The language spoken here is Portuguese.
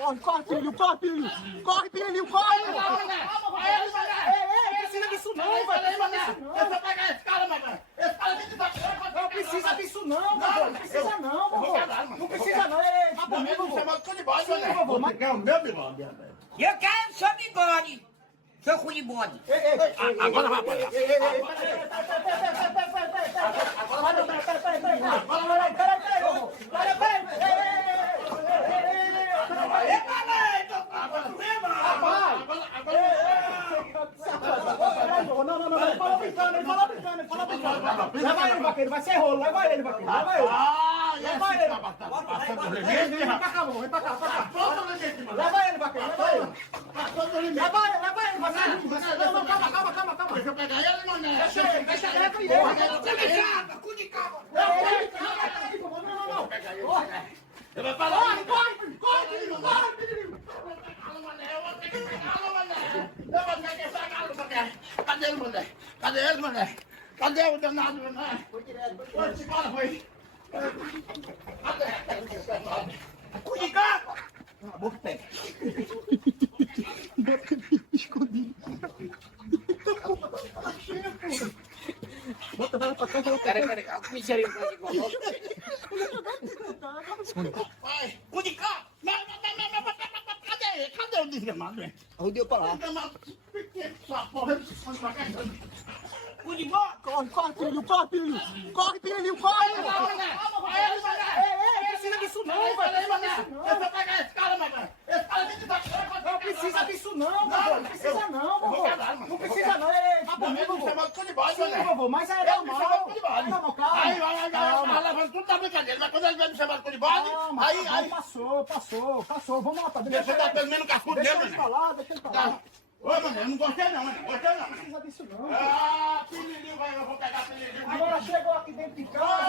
Corre, Pirilinho, corre, Pirilinho. Corre, Pirilinho, corre. Não precisa disso não, velho. Eu vou pegar esse cara, mano. Esse cara tem que dar. Não precisa disso não, vovô. Não precisa não, vovô. Não precisa não. Ei, tá bom, vovô. Chamando de bode, Sim, vovô, mas... É o meu bigode. Eu quero seu bigode. Seu cu de bode. Agora vai apanhar. Peraí, vovô. Não, ele falou brincando. Leva ele, vaqueiro, vai ser rolo, leva ele, vaqueiro, leva ele. Leva ele. Vem pra cá, vem pra cá. Leva ele, vaqueiro, leva ele. Leva ele, vaqueiro. Não, calma. Deixa eu pegar ele, mané. Deixa ele. Cu de cabra. Não. Eu vou falar. Corre, Pirilinho. Eu vou ter que pegá-lo, mané. Cadê ele, mané? Cadê o danado, mané? Foi embora, foi. Cadê? Cu de cabra. A boca pega. Bota ela pra cá, Peraí. Misericórdia igual. Vai. Cu de cabra. Não. Cadê o desgramado, hein? Rodeu pra lá. Sua porra, Cu de bode. Corre, Pirilinho. Corre. Não precisa disso não, velho. Eu vou pegar esse cara, mano. Esse cara tem que dar. Não precisa disso não, vovô. Não precisa não, vovô. Não precisa não. Ei, tá bom, vovô. Chamando de bode, Sim, vovô, mas é normal. Calma. Aí, vai levando tudo da brincadeira. Mas quando ele vai me chamar de bode, aí. Passou. Vamos lá, tá? Deixa eu dar pelo menos o cascudo dele, Deixa ele mano. falar, deixa ele falar. Ô, mano, eu não gostei não, Não precisa disso não. Pirilinho, vai, eu vou pegar Pirilinho. Agora chegou aqui dentro de casa.